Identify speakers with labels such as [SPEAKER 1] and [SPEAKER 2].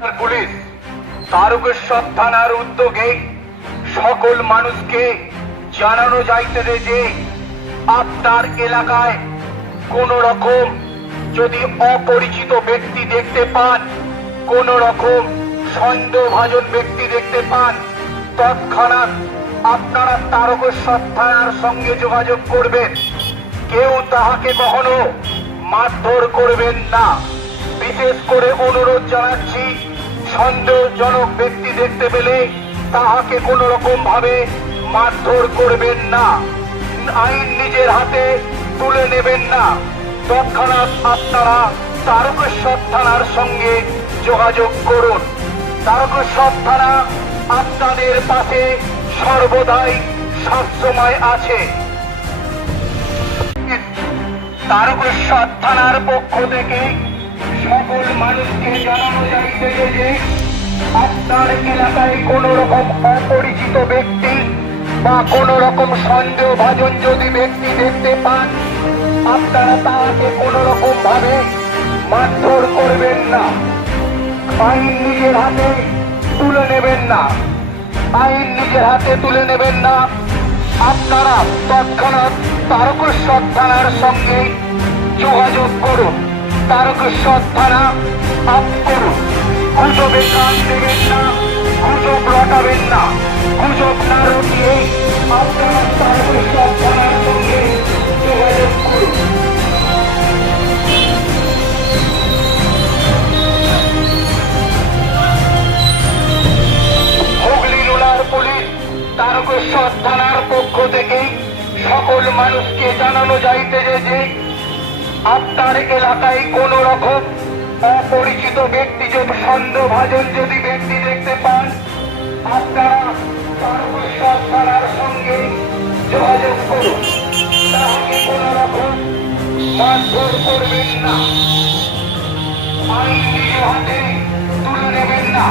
[SPEAKER 1] Police, Tarakeswar উদ্যোগে সকল মানুষকে জানানো যাইতেছে যে আপনার এলাকায় কোন রকম যদি অপরিচিত ব্যক্তি দেখতে পান কোন রকম সন্দেহভাজন ব্যক্তি দেখতে পান, তৎক্ষণাৎ আপনারা তারকেশ্বর থানার সঙ্গে যোগাযোগ করবেন। কেউ তাহাকে কখনো মারধর করবেন না। বিশেষ করে অনুরোধ জানাচ্ছি, সন্দেহজনক ব্যক্তি দেখতে পেলে তাহাকে কোন রকম ভাবে মারধর করবেন না। আইন নিজের হাতে তুলে নেবেন না। তৎক্ষণাৎ আপনারা তারকেশ্বর থানার সঙ্গে যোগাযোগ করুন। তারকেশ্বর থানা আপনাদের পাশে সর্বদাই সবসময় আছে। তারকেশ্বর থানার পক্ষ থেকে সকল মানুষকে জানানো যাইতেছে যে আপনার এলাকায় কোন রকম অপরিচিত ব্যক্তি বা কোন রকম সন্দেহভাজন যদি ব্যক্তি দেখতে পান, আপনারা তাহাকে কোন রকম ভাবে মারধর করবেন না। আইন নিজের হাতে তুলে নেবেন না। আইন নিজের হাতে তুলে নেবেন না। আপনারা তৎক্ষণাৎ তারকেশ্বর থানার সঙ্গে যোগাযোগ করুন। তারকেশ্বর থানা আপ করুন। গুজবে কান দেবেন না, গুজব রটাবেন না। গুজব না রটিয়ে আপনারা তারকেশ্বর থানার সঙ্গে যোগাযোগ করুন। তারকেশ্বর থানার পক্ষ থেকে সকল মানুষকে জানানো যাইতেছে যে আপনার এলাকায় কোন রকম অপরিচিত ব্যক্তি যদি সন্দেহভাজন যদি ব্যক্তি দেখতে পান, আপনারা সঙ্গে যোগাযোগ করুন। তাহাকে কোন রকম মারধর করবেন না। আইন হাতে তুলে নেবেন না।